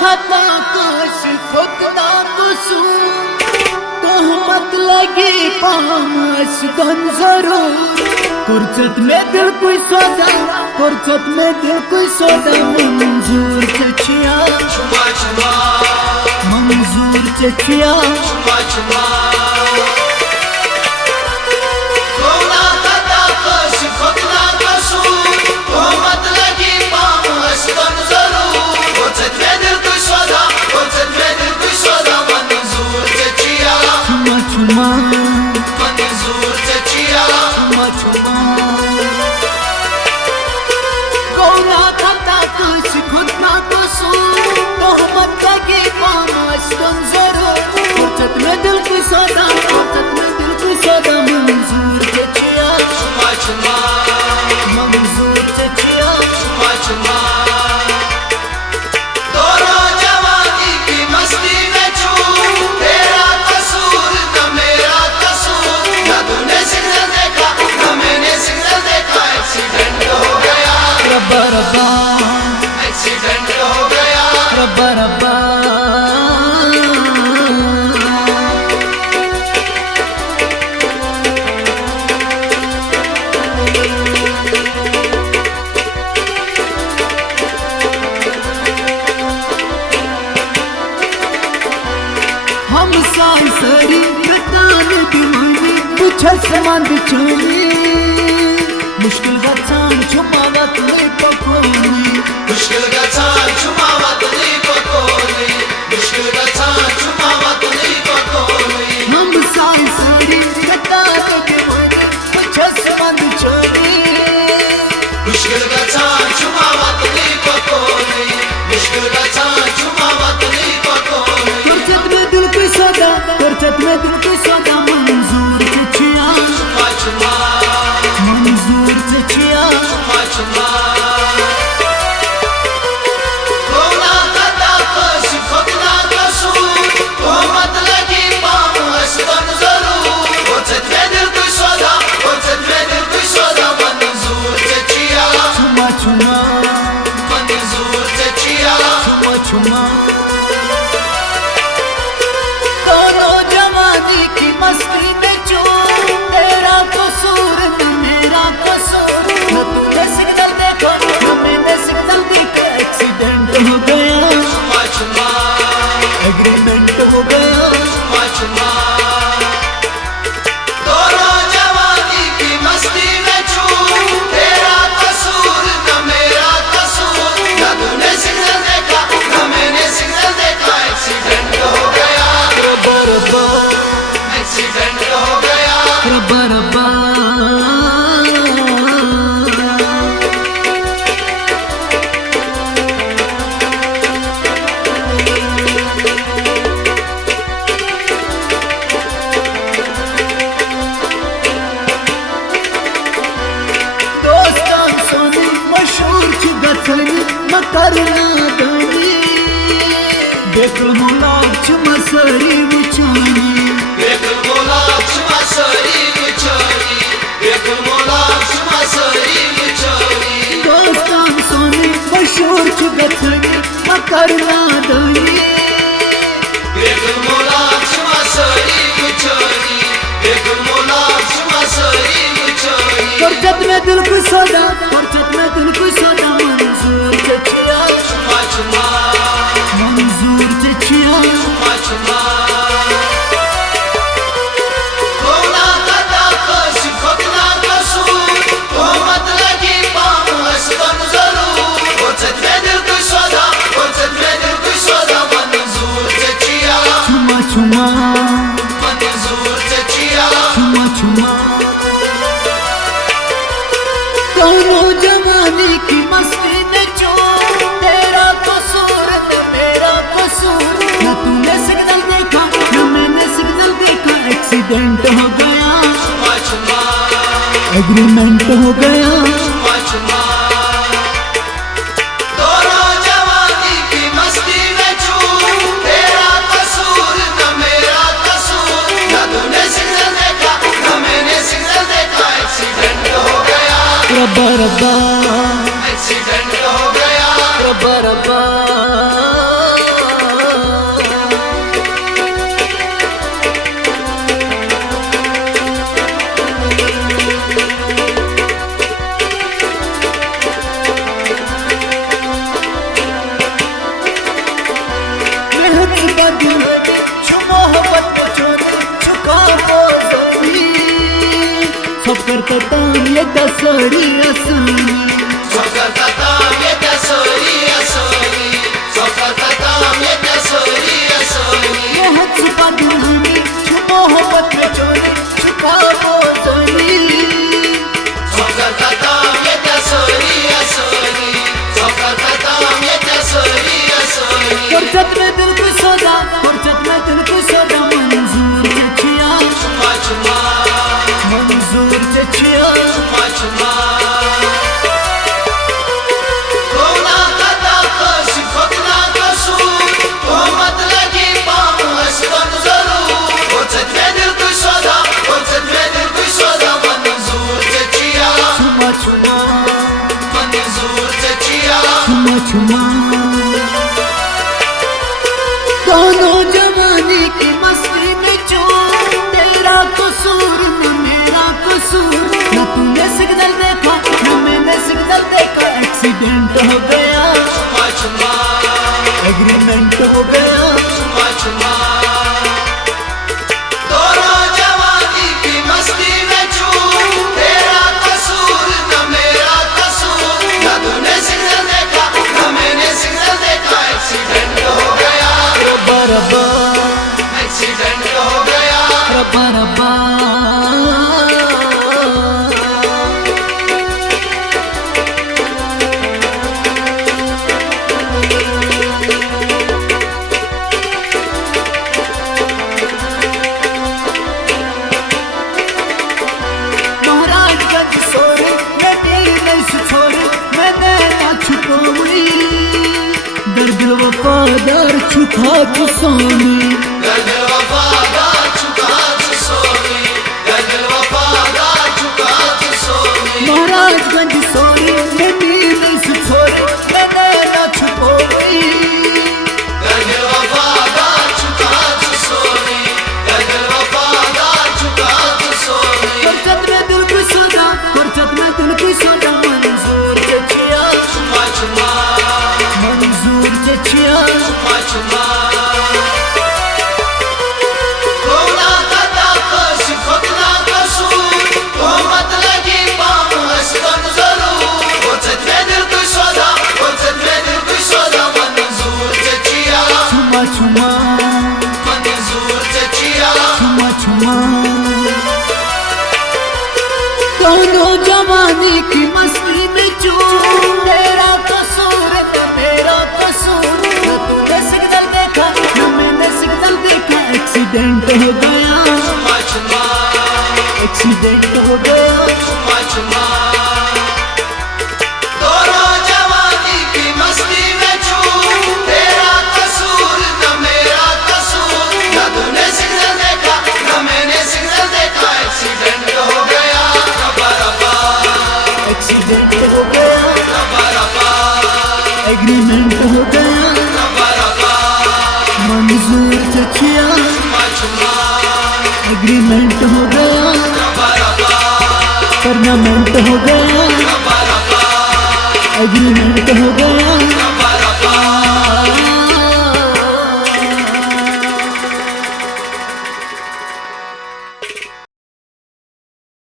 खता काश खुदा कसूर तोहमत लगी पास गन जरूर कुर्चत में दिल कोई सौदा कुर्चत में दिल कोई सौदा मंजूर चचिया मंजूर चचिया एक्सीडेंट हो गया रब्बा रब्बा हम सांसरी कतान दीवानी पुछस मंद चोली मुश्किल गचान छुमावत ले पकोली मुश्किल गचान छुमावत ले पकोली मुश्किल गचान छुमावत ले पकोली हम सांसरी कतान दीवानी पुछस मंद चोली मुश्किल गचान छुमावत ले पकोली मुश्किल गचान छुमावत ले पकोली कुर्चत में दिल कोई सौदा कुर्चत में दिल कोई सौदा मंजूर चचिया मंजूर चचिया मस्ती में जो तेरा कसूर न मेरा कसूर न तूने सिग्नल देखा न मैंने सिग्नल देखा एक्सीडेंट हो गया एग्रीमेंट हो गया दोनों जवानी की मस्ती में चूर तेरा कसूर न मेरा कसूर न तूने सिग्नल देखा न मैंने सिग्नल देखा एक्सीडेंट हो गया एक्सीडेंट हो गया रब्बा रब्बा दोस्तान सोनी मशहूर ची गथनी मकरना दानी देख मुलाक च मसरी विचानी दोस्तान सोनी मशहूर च गथनी मकरना दानी कुर्चत में दिल को सौदा कुर्चत में दिल को सौदा मंजूर चचिया मंजूर चचिया छुमा छुमा छुमा दोनों जवानी की मस्ती में जो तेरा कसूर न मेरा कसूर न तूने सिग्नल देखा न मैंने सिग्नल देखा एक्सीडेंट हो गया एग्रीमेंट हो गया दोनों जवानी की मस्ती में चूर तेरा कसूर न मेरा कसूर न तूने सिग्नल देखा न मैंने सिग्नल देखा एक्सीडेंट हो गया रब्बा रब्बा एक्सीडेंट हो गया रब्बा रब्बा दिल छु मोहब्बत चोरी छुका बोली सब करता ताम ये दसोरी असली सब करता ताम ये दसोरी असली सब करता ताम ये दसोरी असली ये हद छुपा दिल छु मोहब्बत चोरी छुका बोली सब करता ताम ये दसोरी असली सब करता ताम ये दसोरी असली फुर्सत में दिल को सौदा फुर्सत में दिल को सौदा मंजूर चचिया चुमा चुमा मंजूर चचिया चुमा चुमा कोना कदा कश खोकना कसूर तो मत लगी पाम हसन जरूर फुर्सत में दिल को सौदा फुर्सत में दिल को सौदा मंजूर चचिया छुमा छुमा मंजूर चचिया छुमा छुमा दोनों जवानी की मस्ती में चूर तेरा कसूर न मेरा कसूर न तूने सिग्नल देखा न मैंने सिग्नल देखा एक्सीडेंट हो गया चुमा चुमा एग्रीमेंट हो गया चुमा चुमा दोनों जवानी की मस्ती में चूर तेरा कसूर न मेरा कसूर न तूने सिग्नल देखा न मैंने सिग्नल देखा एक्सीडेंट हो गया रब्बा एक्सीडेंट हो गया रब्बा रब्बा महाराजगंज सोरे नदी नहीं छोड़े मैंने ना छुपाई दर्द वफादार छुपा सोनी दर्द वफादार छुपा सोनी दर्द वफादार छुपा सोनी महाराजगंज सोनी नदी नहीं छोड़े मैंने ना छुपाई दर्द वफादार छुपा सोनी दर्द वफादार छुपा सोनी फुर्सत में दिल की सौदा फुर्सत में दिल की सौदा मंजूर चचिया चुमा चुमा मंजूर चचिया चुमा चुमा कोना कदा कश खोकना कसूर तो मत लगी पाम हसन जरूर फुर्सत में दिल को सौदा फुर्सत में दिल को सौदा मंजूर चचिया छुमा छुमा मंजूर चचिया छुमा छुमा दोनों जवानी की मस्ती में चूर तेरा कसूर न मेरा कसूर न तूने सिग्नल देखा न मैंने सिग्नल देखा एक्सीडेंट हो गया चुमा चुमा एक्सीडेंट हो गया चुमा चुमा दोनों जवानी की मस्ती में चूर तेरा कसूर न मेरा कसूर न तूने सिग्नल देखा न मैंने सिग्नल देखा एक्सीडेंट हो गया रब्बा रब्बा एक्सीडेंट हो गया रब्बा रब्बा एग्रीमेंट हो गया रब्बा रब्बा मंजूर चचिया चुमा चुमा एग्रीमेंट हो गया रब्बा रब्बा परमानेंट हो गया रब्बा रब्बा एग्रीमेंट हो गया